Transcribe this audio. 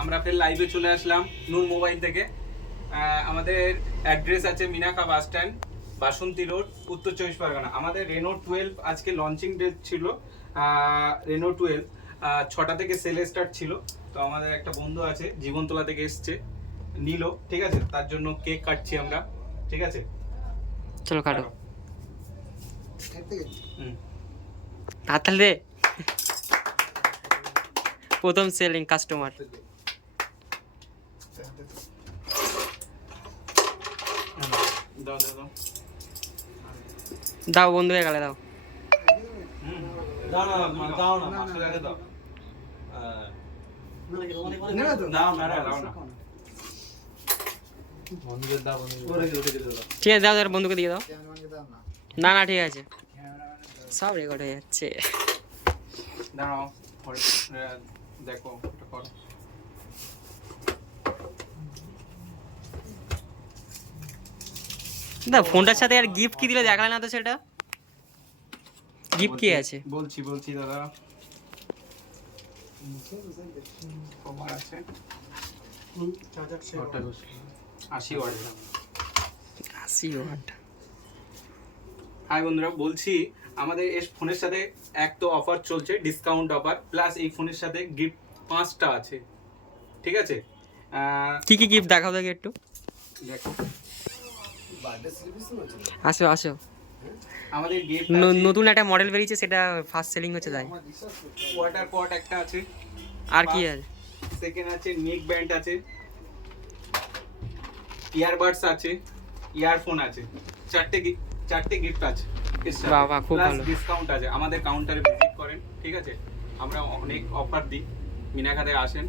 আমরা ফের লাইভে চলে আসলাম নূর মোবাইল থেকে। আমাদের অ্যাড্রেস আছে মিনাখা বাস স্ট্যান্ড, বাসন্তী রোড, উত্তর 24 পরগনা। আমাদের রেনো 12 আজকে লঞ্চিং ডেট ছিল। রেনো 12 6টা থেকে সেল স্টার্ট ছিল। তো আমাদের একটা বন্ধু আছে জীবনতলা থেকে এসছে, নিল, ঠিক আছে, তার জন্য কেক কাটছি আমরা, ঠিক আছে। চলো কাটো। হুম। তাহলে প্রথম সেলিং কাস্টমার। দাও দাও দাও। দাও বন্ধু হয়ে গেলে দাও। দাও না, দাও না, 500 টাকা দাও। দাও না, দাও না। ঠিক আছে দাও, দাও বন্ধুকে দিয়ে দাও। না না ঠিক আছে, সব রেকর্ড হয়ে যাচ্ছে। দাঁড়াও, দেখো এটা করো। দা ফোনটার সাথে আর গিফট কি দিলে দেখালে না তো, সেটা গিফট কি আছে? বলছি দাদা। কভার আছে 80 ওয়াট। 80 ওয়াট। হাই বন্ধুরা, বলছি আমাদের এই ফোনের সাথে এক তো অফার চলছে, ডিসকাউন্ট অফার, প্লাস এই ফোনের সাথে গিফট 5টা আছে, ঠিক আছে। কি কি গিফট দেখাও দেখি একটু। দেখো আসো আসো, আমাদের গিফট নতুন একটা মডেল বেরিয়েছে, সেটা ফার্স্ট সেলিং হচ্ছে তাই। ওয়াটার পট একটা আছে, আর কি আছে? সেকেন্ড আছে নেক ব্যান্ড আছে, ইয়ারবাডস আছে, ইয়ারফোন আছে, চারটে গিফট আছে। বাহ বাহ, খুব ভালো। ডিসকাউন্ট আছে, আমাদের কাউন্টারে ভিজিট করেন, ঠিক আছে। আমরা অনেক অফার দিই, মিনাখাতে আসেন।